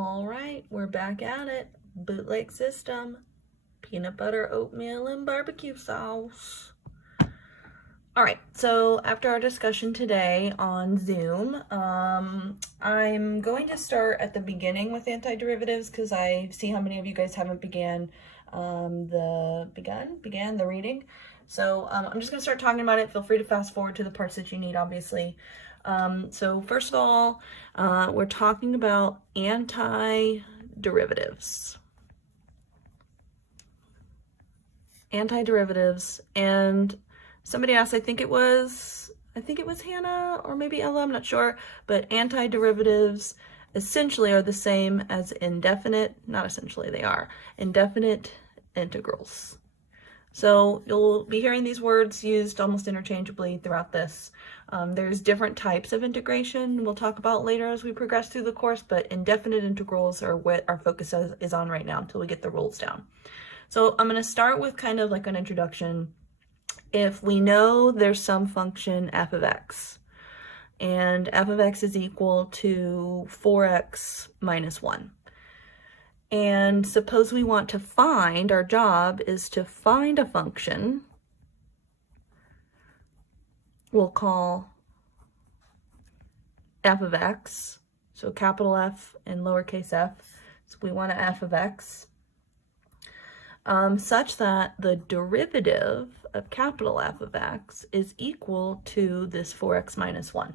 All right, we're back at it. Bootleg system, peanut butter, oatmeal, and barbecue sauce. All right, so after our discussion today on Zoom, I'm going to start at the beginning with antiderivatives because I see how many of you guys haven't began the reading. So I'm just going to start talking about it. Feel free to fast forward to the parts that you need, obviously. So first of all, we're talking about antiderivatives. Antiderivatives, and somebody asked, I think it was Hannah or maybe Ella, I'm not sure, but antiderivatives essentially are the same as indefinite, not essentially, they are indefinite integrals. So you'll be hearing these words used almost interchangeably throughout this. There's different types of integration we'll talk about later as we progress through the course, but indefinite integrals are what our focus is on right now until we get the rules down. So I'm going to start with kind of like an introduction. If we know there's some function f of x, and f of x is equal to 4x minus 1, and suppose we want to find, our job is to find a function we'll call f of x, so capital F and lowercase f, so we want a f of x, such that the derivative of capital F of x is equal to this 4x minus 1.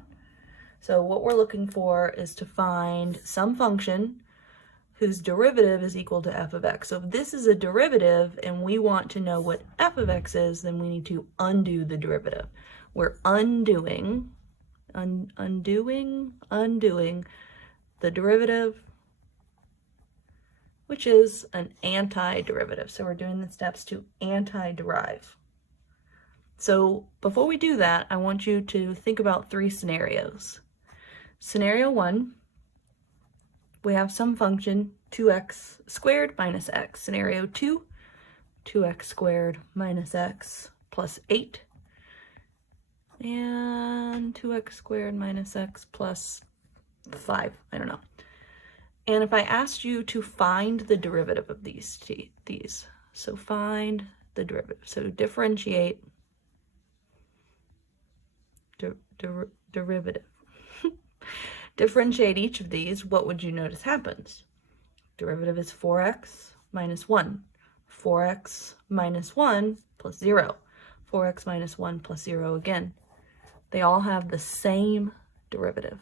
So what we're looking for is to find some function whose derivative is equal to f of x. So if this is a derivative and we want to know what f of x is, then we need to undo the derivative. We're undoing the derivative, which is an antiderivative. So we're doing the steps to antiderive. So before we do that, I want you to think about 3 scenarios. Scenario 1, we have some function 2x squared minus x. Scenario 2, 2x squared minus x plus 8. And 2x squared minus x plus 5, I don't know. And if I asked you to find the derivative of these, so find the derivative, so differentiate derivative. Differentiate each of these, what would you notice happens? Derivative is 4x minus 1. 4x minus 1 plus 0. 4x minus 1 plus 0 again. They all have the same derivative.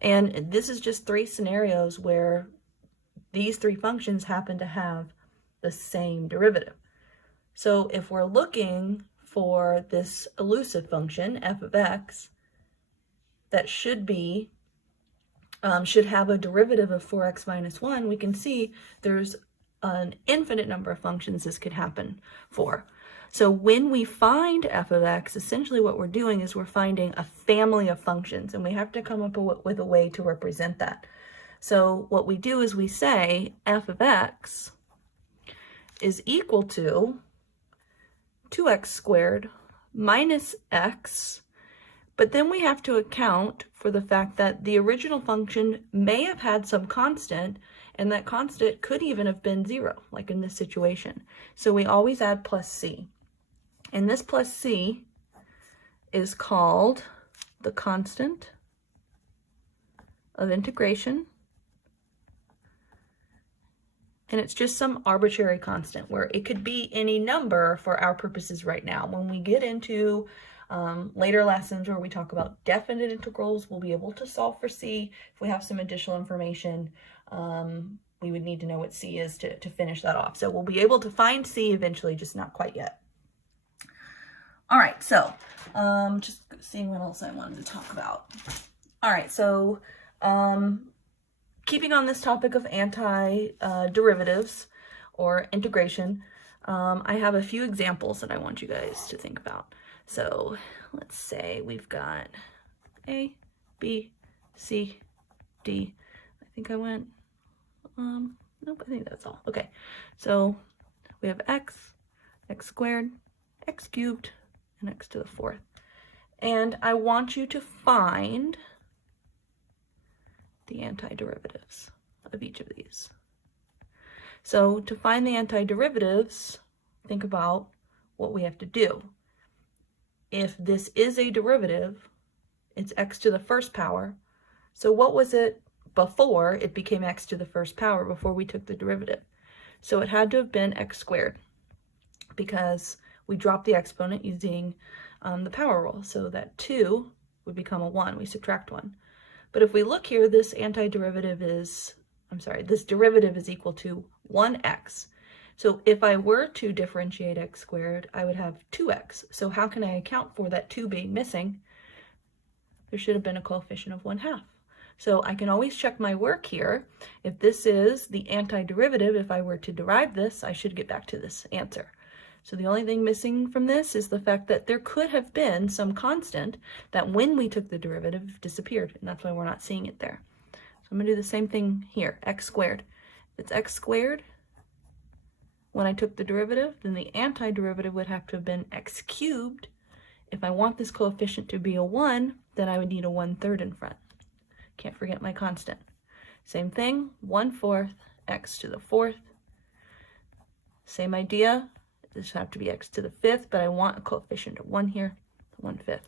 And this is just 3 scenarios where these 3 functions happen to have the same derivative. So if we're looking for this elusive function, f of x, that should have a derivative of 4x minus 1, we can see there's an infinite number of functions this could happen for. So when we find f of x, essentially what we're doing is we're finding a family of functions, and we have to come up with a way to represent that. So what we do is we say f of x is equal to 2x squared minus x, but then we have to account for the fact that the original function may have had some constant, and that constant could even have been 0, like in this situation. So we always add plus c. And this plus c is called the constant of integration. And it's just some arbitrary constant where it could be any number for our purposes right now. When we get into later lessons where we talk about definite integrals, we'll be able to solve for c. If we have some additional information, we would need to know what c is to finish that off. So we'll be able to find c eventually, just not quite yet. All right, so just seeing what else I wanted to talk about. All right, so keeping on this topic of antiderivatives or integration, I have a few examples that I want you guys to think about. So let's say we've got A, B, C, D. I think I went, nope, I think that's all. Okay, so we have x, x squared, x cubed, and x to the 4th. And I want you to find the antiderivatives of each of these. So to find the antiderivatives, think about what we have to do. If this is a derivative, it's x to the first power. So what was it before it became x to the first power, before we took the derivative? So it had to have been x squared, because we dropped the exponent using the power rule. So that 2 would become a 1. We subtract 1. But if we look here, this derivative is equal to 1x. So if I were to differentiate x squared, I would have 2x. So how can I account for that 2 being missing? There should have been a coefficient of 1/2. So I can always check my work here. If this is the antiderivative, if I were to derive this, I should get back to this answer. So the only thing missing from this is the fact that there could have been some constant that when we took the derivative disappeared, and that's why we're not seeing it there. So I'm going to do the same thing here, x squared. If it's x squared, when I took the derivative, then the antiderivative would have to have been x cubed. If I want this coefficient to be a 1, then I would need a 1/3 in front. Can't forget my constant. Same thing, 1/4 x to the 4th. Same idea. This would have to be x to the 5th, but I want a coefficient of 1 here, 1/5.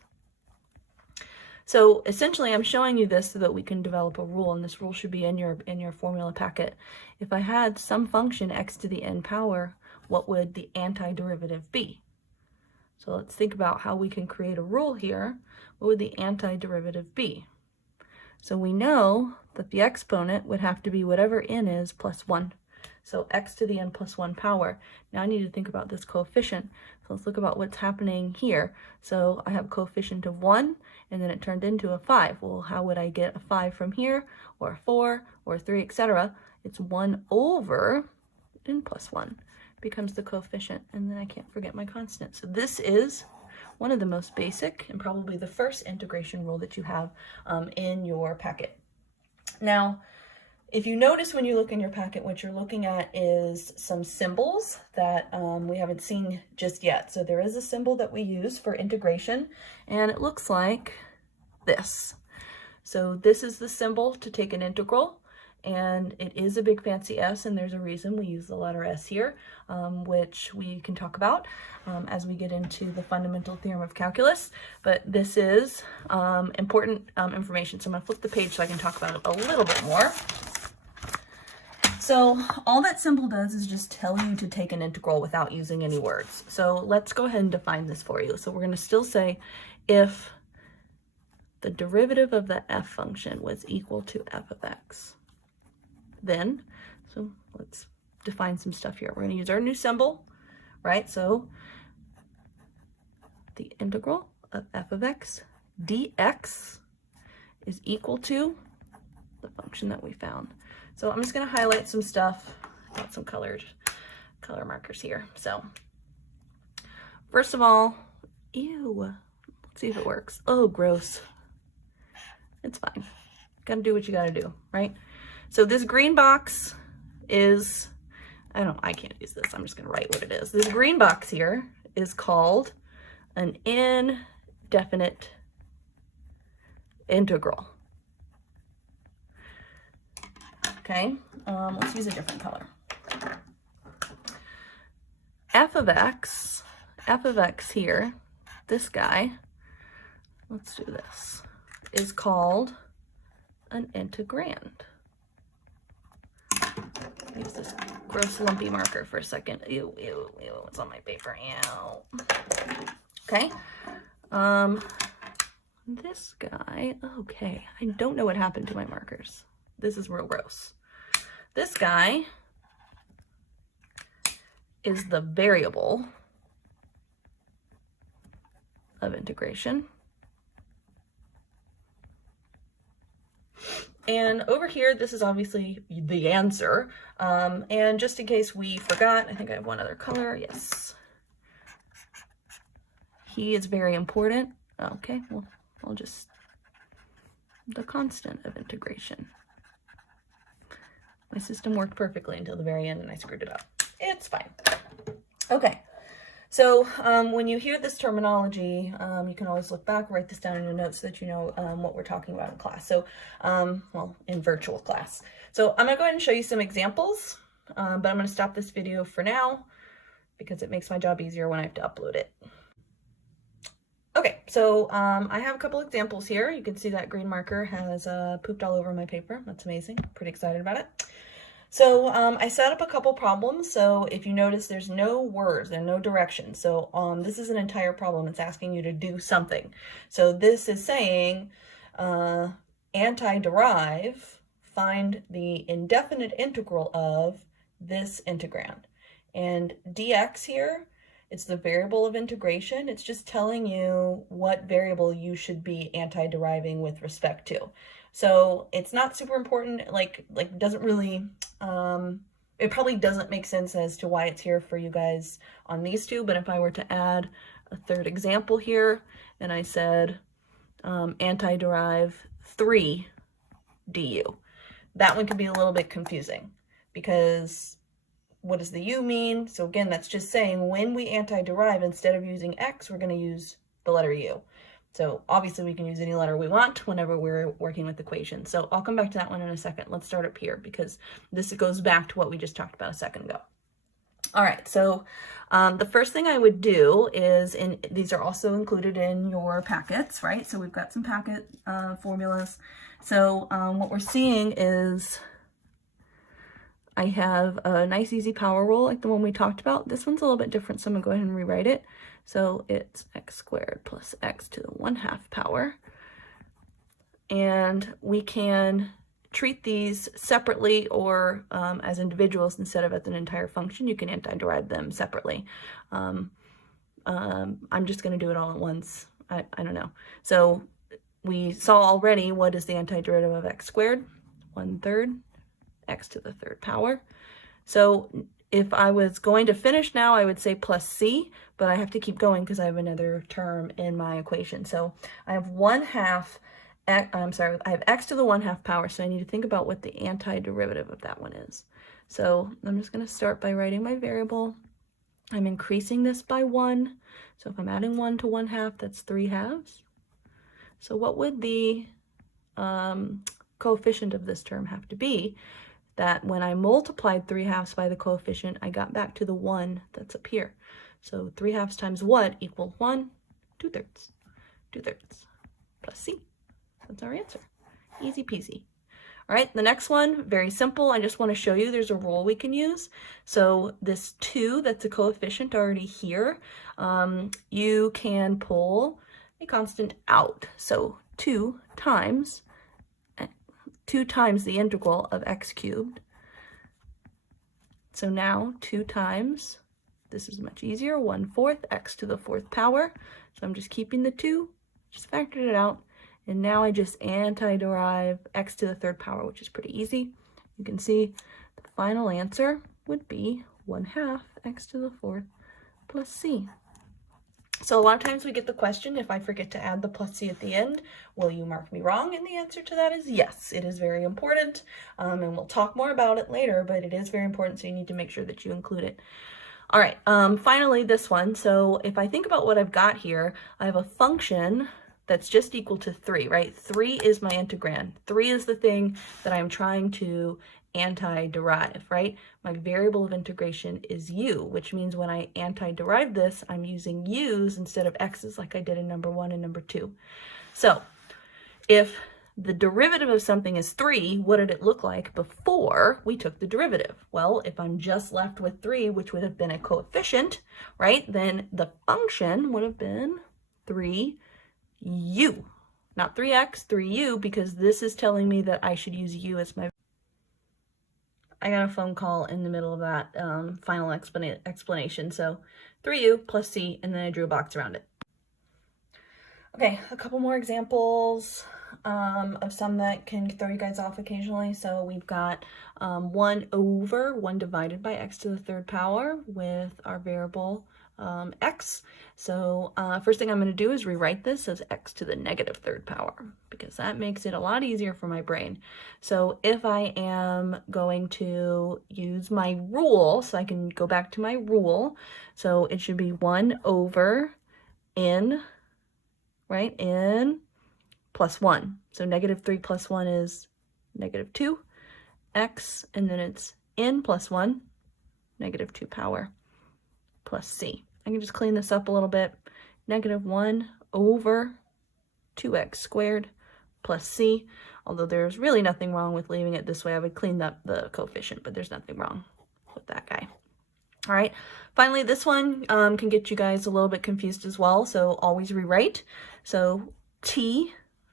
So essentially I'm showing you this so that we can develop a rule, and this rule should be in your formula packet. If I had some function x to the n power, what would the antiderivative be? So let's think about how we can create a rule here. What would the antiderivative be? So we know that the exponent would have to be whatever n is plus 1. So x to the n plus 1 power. Now I need to think about this coefficient. So let's look about what's happening here. So I have a coefficient of 1, and then it turned into a 5. Well, how would I get a 5 from here, or a 4, or a 3, etc.? It's 1 over n plus 1 becomes the coefficient, and then I can't forget my constant. So this is one of the most basic and probably the first integration rule that you have in your packet. Now, if you notice when you look in your packet, what you're looking at is some symbols that we haven't seen just yet. So there is a symbol that we use for integration, and it looks like this. So this is the symbol to take an integral, and it is a big fancy S, and there's a reason we use the letter S here, which we can talk about as we get into the fundamental theorem of calculus. But this is important information. So I'm going to flip the page so I can talk about it a little bit more. So all that symbol does is just tell you to take an integral without using any words. So let's go ahead and define this for you. So we're going to still say if the derivative of the f function was equal to f of x, then, so let's define some stuff here. We're going to use our new symbol, right? So the integral of f of x dx is equal to the function that we found. So I'm just going to highlight some stuff. Got some color markers here. So first of all, ew, let's see if it works. Oh, gross. It's fine. Got to do what you got to do, right? So this green box is, I can't use this. I'm just going to write what it is. This green box here is called an indefinite integral. Okay, let's use a different color. F of x here, this guy, let's do this, is called an integrand. Use this gross lumpy marker for a second. Ew, ew, ew, it's on my paper. Ew. Okay, this guy, okay, I don't know what happened to my markers. This is real gross. This guy is the variable of integration. And over here, this is obviously the answer. And just in case we forgot, I think I have one other color. Yes. He is very important. Okay, well, I'll just, the constant of integration. My system worked perfectly until the very end and I screwed it up. It's fine. Okay, So when you hear this terminology, you can always look back, write this down in your notes so that you know what we're talking about in class. So, well, in virtual class. So I'm going to go ahead and show you some examples, but I'm going to stop this video for now because it makes my job easier when I have to upload it. Okay, so I have a couple examples here. You can see that green marker has pooped all over my paper. That's amazing. Pretty excited about it. So I set up a couple problems. So if you notice, there's no words, there's no directions. So this is an entire problem. It's asking you to do something. So this is saying antiderive, find the indefinite integral of this integrand. And dx here, it's the variable of integration. It's just telling you what variable you should be antideriving with respect to. So it's not super important, like doesn't really, it probably doesn't make sense as to why it's here for you guys on these two, but if I were to add a third example here, and I said antiderive 3 du, that one could be a little bit confusing, because what does the u mean? So again, that's just saying when we antiderive, instead of using x, we're going to use the letter u. So obviously we can use any letter we want whenever we're working with equations. So I'll come back to that one in a second. Let's start up here because this goes back to what we just talked about a second ago. All right, so the first thing I would do is, these are also included in your packets, right? So we've got some packet formulas. So what we're seeing is I have a nice easy power rule like the one we talked about. This one's a little bit different, so I'm gonna go ahead and rewrite it. So it's x squared plus x to the 1/2 power. And we can treat these separately or as individuals instead of as an entire function. You can antiderive them separately. I'm just gonna do it all at once. I don't know. So we saw already what is the antiderivative of x squared, 1/3 x to the 3rd power. So if I was going to finish now, I would say plus c, but I have to keep going because I have another term in my equation. So I have 1/2, I have x to the 1/2 power, so I need to think about what the antiderivative of that one is. So I'm just going to start by writing my variable. I'm increasing this by 1. So if I'm adding 1 to 1/2, that's 3/2. So what would the coefficient of this term have to be? That when I multiplied 3/2 by the coefficient, I got back to the 1 that's up here. So 3/2 times what equals 1? 2/3. 2/3 plus c. That's our answer. Easy peasy. All right, the next one, very simple. I just want to show you there's a rule we can use. So this 2, that's a coefficient already here, you can pull a constant out. So 2 times the integral of x cubed. So now 2 times, this is much easier, 1/4 x to the 4th power. So I'm just keeping the 2, just factored it out. And now I just antiderive x to the 3rd power, which is pretty easy. You can see the final answer would be 1/2 x to the 4th plus c. So a lot of times we get the question, if I forget to add the plus c at the end, will you mark me wrong? And the answer to that is yes. It is very important, and we'll talk more about it later, but it is very important, so you need to make sure that you include it. All right, finally this one. So if I think about what I've got here, I have a function that's just equal to 3, right? 3 is my integrand. 3 is the thing that I'm trying to antiderive, right? My variable of integration is u, which means when I antiderive this, I'm using u's instead of x's like I did in number 1 and number 2. So if the derivative of something is 3, what did it look like before we took the derivative? Well, if I'm just left with 3, which would have been a coefficient, right, then the function would have been 3u, not 3x, 3u, because this is telling me that I should use u as my... I got a phone call in the middle of that final explanation. So 3u plus c, and then I drew a box around it. Okay, a couple more examples of some that can throw you guys off occasionally. So we've got 1 divided by x to the 3rd power with our variable x. So first thing I'm going to do is rewrite this as x to the negative third power, because that makes it a lot easier for my brain. So if I am going to use my rule, so I can go back to my rule, so it should be 1 over n, right, n plus 1. So negative 3 plus 1 is negative 2, x, and then it's n plus 1, negative 2 power, plus c. I can just clean this up a little bit. Negative 1 over 2x squared plus c. Although there's really nothing wrong with leaving it this way. I would clean up the coefficient, but there's nothing wrong with that guy. All right, finally, this one can get you guys a little bit confused as well, so always rewrite. So t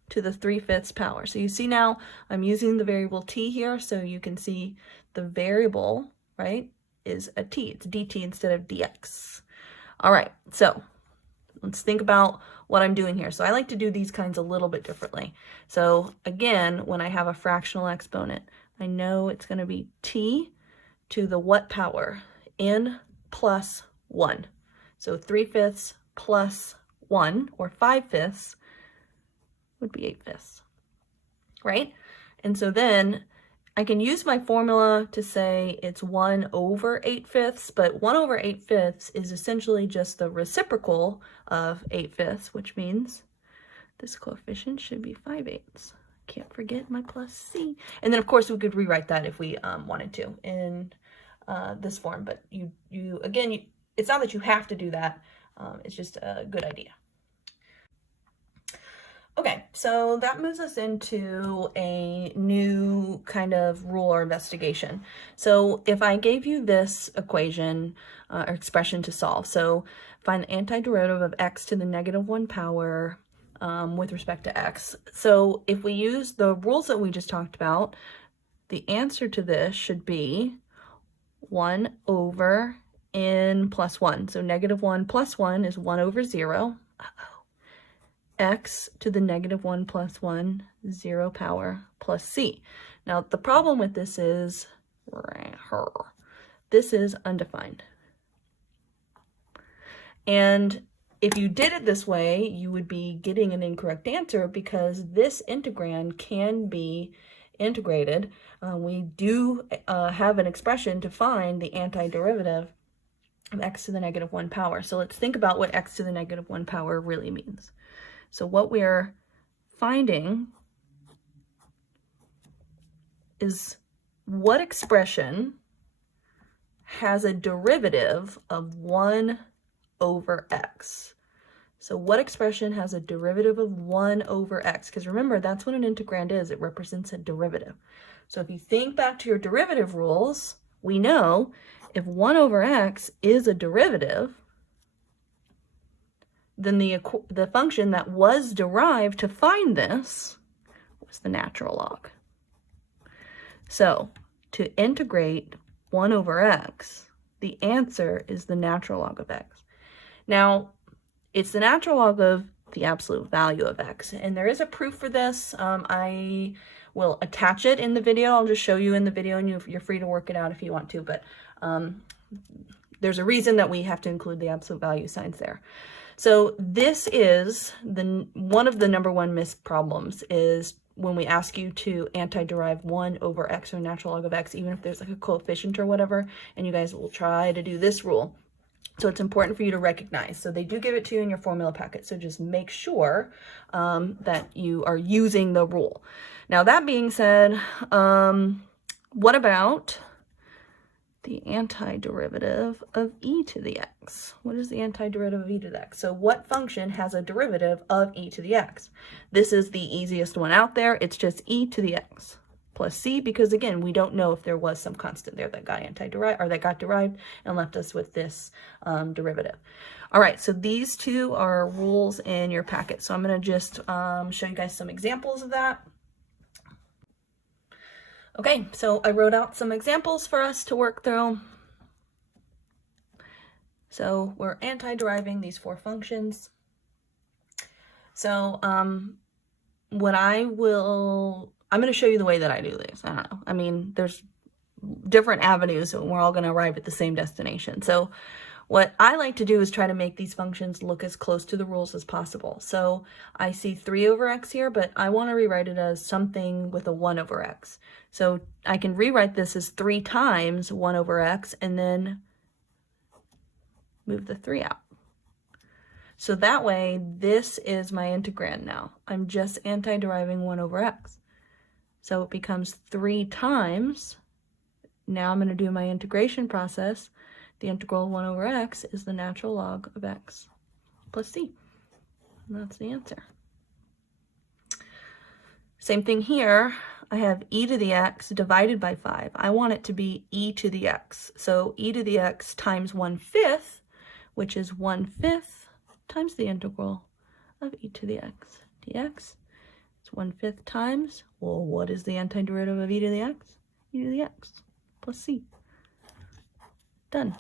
to the 3/5 power. So you see now I'm using the variable t here, so you can see the variable, right, is a t. It's dt instead of dx. All right, so let's think about what I'm doing here. So I like to do these kinds a little bit differently. So again, when I have a fractional exponent, I know it's going to be t to the what power? N plus 1. So 3/5 plus 1, or 5/5, would be 8/5, right? And so then I can use my formula to say it's 1 over 8/5, but 1 over 8/5 is essentially just the reciprocal of 8/5, which means this coefficient should be 5/8. Can't forget my plus c. And then of course we could rewrite that if we wanted to in this form, but it's not that you have to do that. It's just a good idea. Okay, so that moves us into a new kind of rule or investigation. So if I gave you this equation or expression to solve, so find the antiderivative of x to the negative 1 power with respect to x. So if we use the rules that we just talked about, the answer to this should be 1 over n plus 1. So negative 1 plus 1 is 1 over 0. X to the negative 1 plus 1, 0 power, plus c. Now, the problem with this is undefined. And if you did it this way, you would be getting an incorrect answer because this integrand can be integrated. We do have an expression to find the antiderivative of x to the negative 1 power. So let's think about what x to the negative 1 power really means. So what we're finding is what expression has a derivative of 1 over x. So what expression has a derivative of 1 over x? Because remember, that's what an integrand is. It represents a derivative. So if you think back to your derivative rules, we know if 1 over x is a derivative, then the function that was derived to find this was the natural log. So to integrate 1 over x, the answer is the natural log of x. Now, it's the natural log of the absolute value of x, and there is a proof for this. I will attach it in the video. I'll just show you in the video, and you're free to work it out if you want to, but there's a reason that we have to include the absolute value signs there. So this is one of the number one missed problems is when we ask you to antiderive 1 over x or natural log of x, even if there's like a coefficient or whatever, and you guys will try to do this rule. So it's important for you to recognize. So they do give it to you in your formula packet. So just make sure that you are using the rule. Now that being said, what about the antiderivative of e to the x? What is the antiderivative of e to the x? So what function has a derivative of e to the x? This is the easiest one out there. It's just e to the x plus c, because again, we don't know if there was some constant there that got derived and left us with this derivative. All right, so these two are rules in your packet. So I'm going to just show you guys some examples of that. Okay, so I wrote out some examples for us to work through. So we're anti-deriving these 4 functions. So I'm going to show you the way that I do this. I don't know. I mean, there's different avenues and we're all going to arrive at the same destination. So What I like to do is try to make these functions look as close to the rules as possible. So I see 3 over x here, but I want to rewrite it as something with a 1 over x. So I can rewrite this as 3 times 1 over x and then move the 3 out. So that way, this is my integrand now. I'm just anti-deriving 1 over x. So it becomes 3 times. Now I'm going to do my integration process. The integral of 1 over x is the natural log of x plus c. And that's the answer. Same thing here. I have e to the x divided by 5. I want it to be e to the x. So e to the x times 1/5, which is 1/5 times the integral of e to the x dx. It's 1/5 times, well, what is the antiderivative of e to the x? E to the x plus c. Done.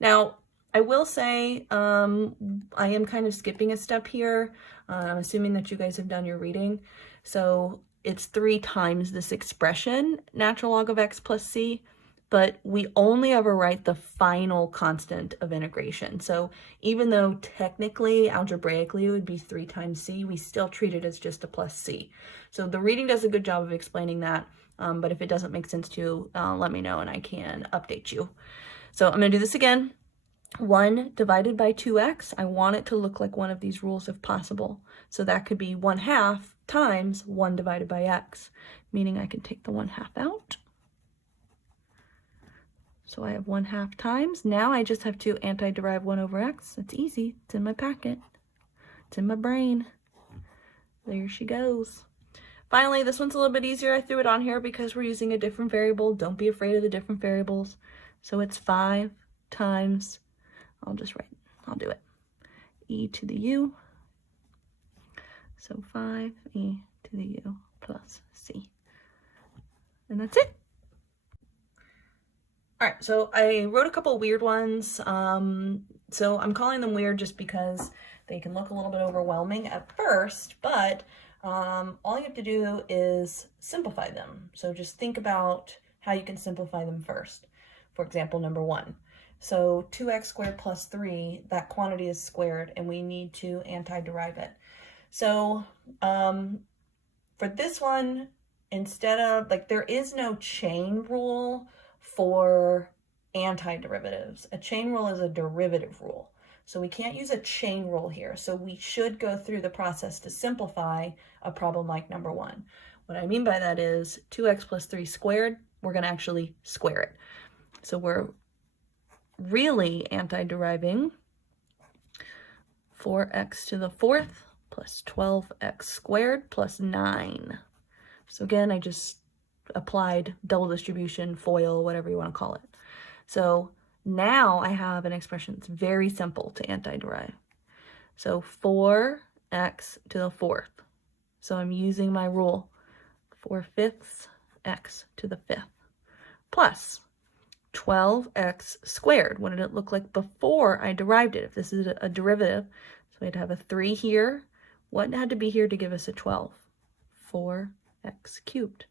Now, I will say I am kind of skipping a step here. I'm assuming that you guys have done your reading. So it's 3 times this expression, natural log of x plus c, but we only ever write the final constant of integration. So even though technically, algebraically, it would be 3 times c, we still treat it as just a plus c. So the reading does a good job of explaining that, but if it doesn't make sense to you, let me know and I can update you. So I'm going to do this again. 1 divided by 2x, I want it to look like one of these rules if possible. So that could be 1/2 times 1 divided by x, meaning I can take the 1/2 out. So I have 1/2 times. Now I just have to anti-derive 1 over x. It's easy. It's in my packet. It's in my brain. There she goes. Finally, this one's a little bit easier. I threw it on here because we're using a different variable. Don't be afraid of the different variables. So it's 5 times, I'll do it, e to the u. So 5e to the u plus c. And that's it. All right, so I wrote a couple weird ones. So I'm calling them weird just because they can look a little bit overwhelming at first, but all you have to do is simplify them. So just think about how you can simplify them first. For example, number 1. So 2x squared plus 3, that quantity is squared, and we need to anti-derive it. So for this one, instead of, there is no chain rule for antiderivatives. A chain rule is a derivative rule. So we can't use a chain rule here. So we should go through the process to simplify a problem like number 1. What I mean by that is 2x plus 3 squared, we're going to actually square it. So we're really anti-deriving 4x to the 4th plus 12x squared plus 9. So again, I just applied double distribution, FOIL, whatever you want to call it. So now I have an expression that's very simple to anti-derive. So 4x to the 4th. So I'm using my rule, 4/5 x to the 5th, plus 12x squared. What did it look like before I derived it? If this is a derivative, so we had to have a 3 here. What had to be here to give us a 12? 4x cubed.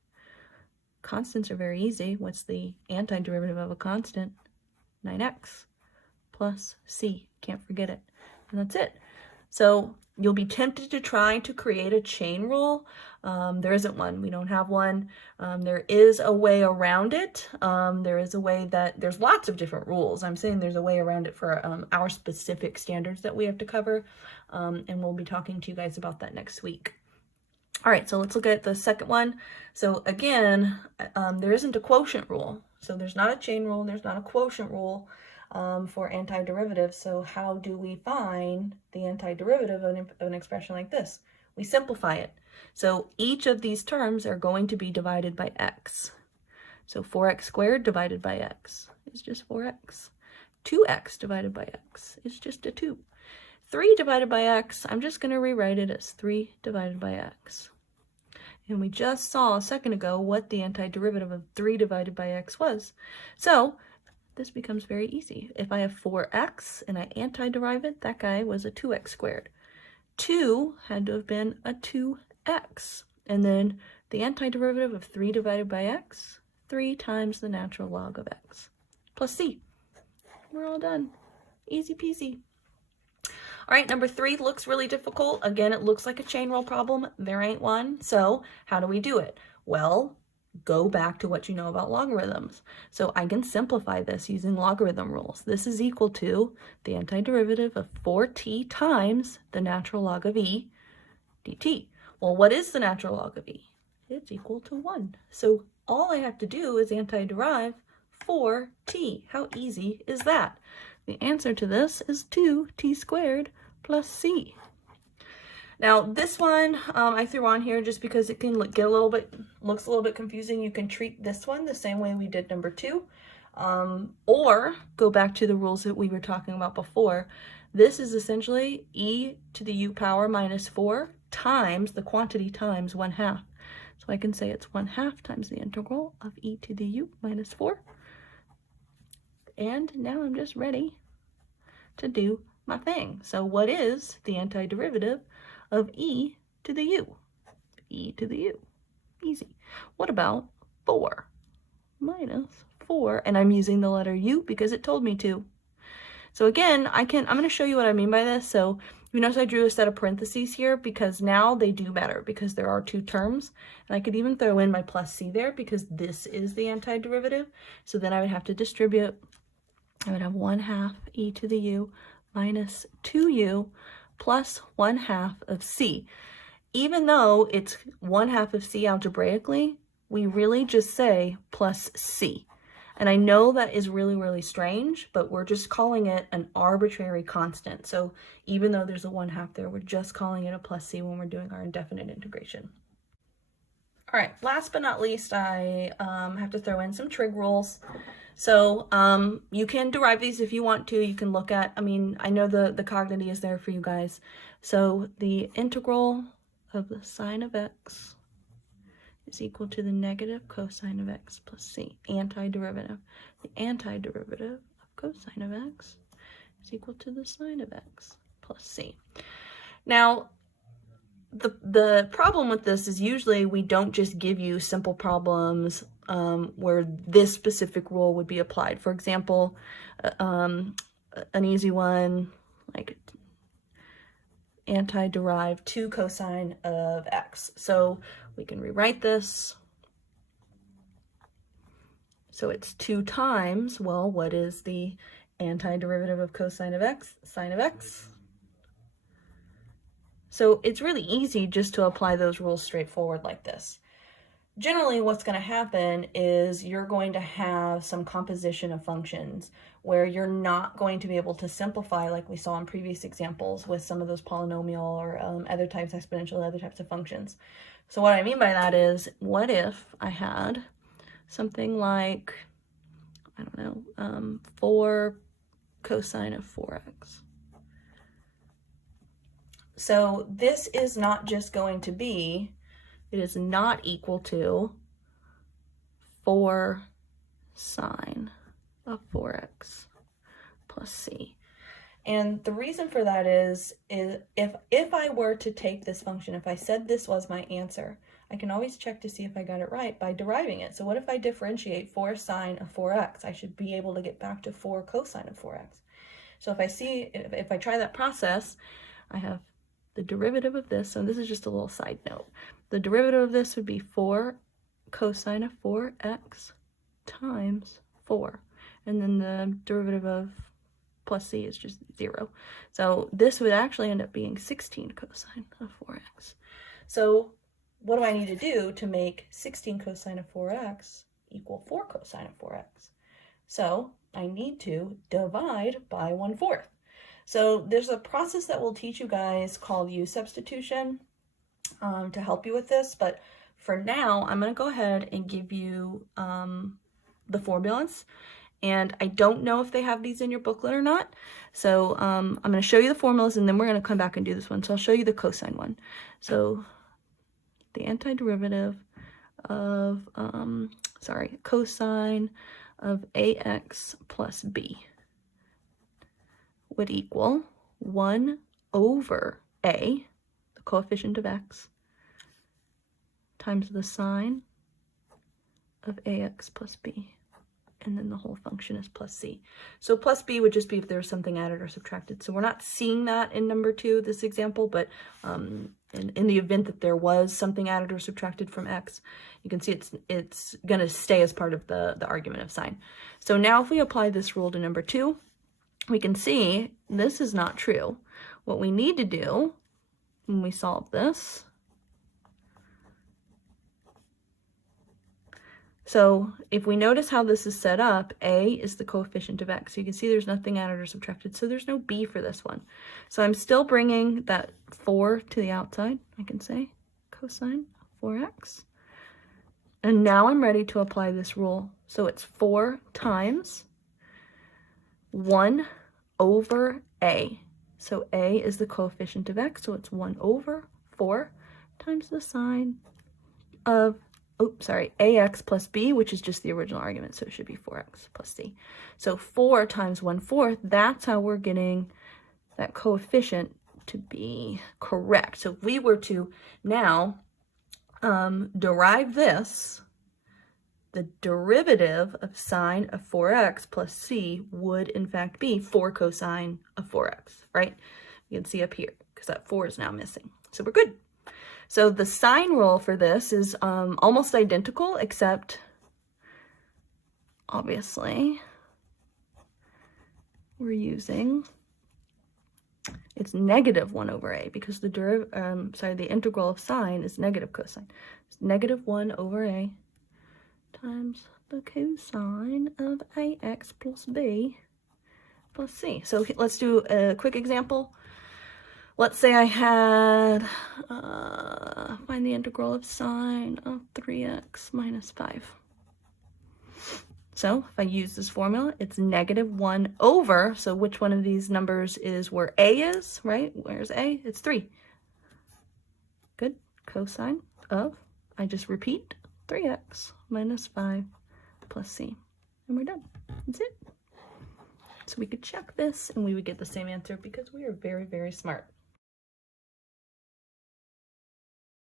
Constants are very easy. What's the antiderivative of a constant? 9x plus c. Can't forget it. And that's it. So you'll be tempted to try to create a chain rule. There isn't one. We don't have one. There is a way around it. There is a way that there's lots of different rules. I'm saying there's a way around it for our specific standards that we have to cover. And we'll be talking to you guys about that next week. All right, so let's look at the second one. So again, there isn't a quotient rule. So there's not a chain rule, there's not a quotient rule for antiderivatives. So how do we find the antiderivative of an expression like this? We simplify it. So each of these terms are going to be divided by x. So 4x squared divided by x is just 4x. 2x divided by x is just a 2. 3 divided by x, I'm just going to rewrite it as 3 divided by x. And we just saw a second ago what the antiderivative of 3 divided by x was. So this becomes very easy. If I have 4x and I antiderive it, that guy was a 2x squared. 2 had to have been a 2x. And then the antiderivative of 3 divided by x, 3 times the natural log of x plus c. We're all done. Easy peasy. All right, number 3 looks really difficult. Again, it looks like a chain rule problem. There ain't one. So how do we do it? Well, go back to what you know about logarithms. So I can simplify this using logarithm rules. This is equal to the antiderivative of 4t times the natural log of e dt. Well, what is the natural log of e? It's equal to 1. So all I have to do is antiderive 4t. How easy is that? The answer to this is 2t squared plus c. Now this one I threw on here just because it can looks a little bit confusing. You can treat this one the same way we did number 2, or go back to the rules that we were talking about before. This is essentially e to the u power minus 4 times the quantity times 1/2. So I can say it's 1/2 times the integral of e to the u minus 4. And now I'm just ready to do my thing. So what is the antiderivative of e to the u? E to the u. Easy. What about 4 minus 4? And I'm using the letter u because it told me to. So again, I'm going to show you what I mean by this. So you notice I drew a set of parentheses here because now they do matter because there are 2 terms. And I could even throw in my plus c there because this is the antiderivative. So then I would have to distribute. I would have 1/2 e to the u minus 2u plus 1/2 of c. Even though it's 1/2 of c algebraically, we really just say plus c. And I know that is really, really strange, but we're just calling it an arbitrary constant. So even though there's a 1/2 there, we're just calling it a plus c when we're doing our indefinite integration. All right, last but not least, I have to throw in some trig rules. So you can derive these if you want to. You can look at, I know the cognity is there for you guys. So the integral of the sine of x is equal to the negative cosine of x plus c. Antiderivative. The antiderivative of cosine of x is equal to the sine of x plus c. Now, the problem with this is usually we don't just give you simple problems where this specific rule would be applied. For example, an easy one like antiderive 2 cosine of x. So we can rewrite this. So it's 2 times, well, what is the antiderivative of cosine of x? Sine of x. So it's really easy just to apply those rules straightforward like this. Generally, what's going to happen is you're going to have some composition of functions where you're not going to be able to simplify like we saw in previous examples with some of those polynomial or other types, exponential, other types of functions. So what I mean by that is, what if I had something like, I don't know, 4 cosine of 4x. So this is not just going to be, it is not equal to 4 sine of 4x plus c. And the reason for that is if I were to take this function, if I said this was my answer, I can always check to see if I got it right by deriving it. So what if I differentiate 4 sine of 4x? I should be able to get back to 4 cosine of 4x. So if I try that process, I have the derivative of this, so this is just a little side note. The derivative of this would be 4 cosine of 4x times 4. And then the derivative of plus c is just 0. So this would actually end up being 16 cosine of 4x. So what do I need to do to make 16 cosine of 4x equal 4 cosine of 4x? So I need to divide by 1/4. So there's a process that we'll teach you guys called u substitution to help you with this. But for now, I'm going to go ahead and give you the formulas. And I don't know if they have these in your booklet or not. So I'm going to show you the formulas, and then we're going to come back and do this one. So I'll show you the cosine one. So the antiderivative of, cosine of ax plus b would equal 1 over a, the coefficient of x, times the sine of ax plus b. and then the whole function is plus c. So plus b would just be if there's something added or subtracted. So we're not seeing that in number 2, this example, but in the event that there was something added or subtracted from x, you can see it's going to stay as part of the argument of sine. So now if we apply this rule to number 2, we can see this is not true. What we need to do when we solve this, so if we notice how this is set up, a is the coefficient of x. So you can see there's nothing added or subtracted, so there's no b for this one. So I'm still bringing that 4 to the outside. I can say cosine of 4x. And now I'm ready to apply this rule. So it's 4 times 1 over a. So a is the coefficient of x, so it's 1 over 4 times the sine of, ax plus b, which is just the original argument, so it should be 4x plus c. So 4 times 1/4, that's how we're getting that coefficient to be correct. So if we were to now derive this, the derivative of sine of 4x plus c would in fact be 4 cosine of 4x, right? You can see up here, because that 4 is now missing. So we're good. So the sine rule for this is almost identical, except obviously we're using, it's negative 1 over a, because the integral of sine is negative cosine. It's negative 1 over a times the cosine of ax plus b plus c. So let's do a quick example. Let's say I had, find the integral of sine of 3x minus 5. So if I use this formula, it's negative 1 over, so which one of these numbers is where a is, right? Where's a? It's 3. Good. Cosine of, I just repeat, 3x minus 5 plus c. And we're done. That's it. So we could check this and we would get the same answer because we are very, very smart.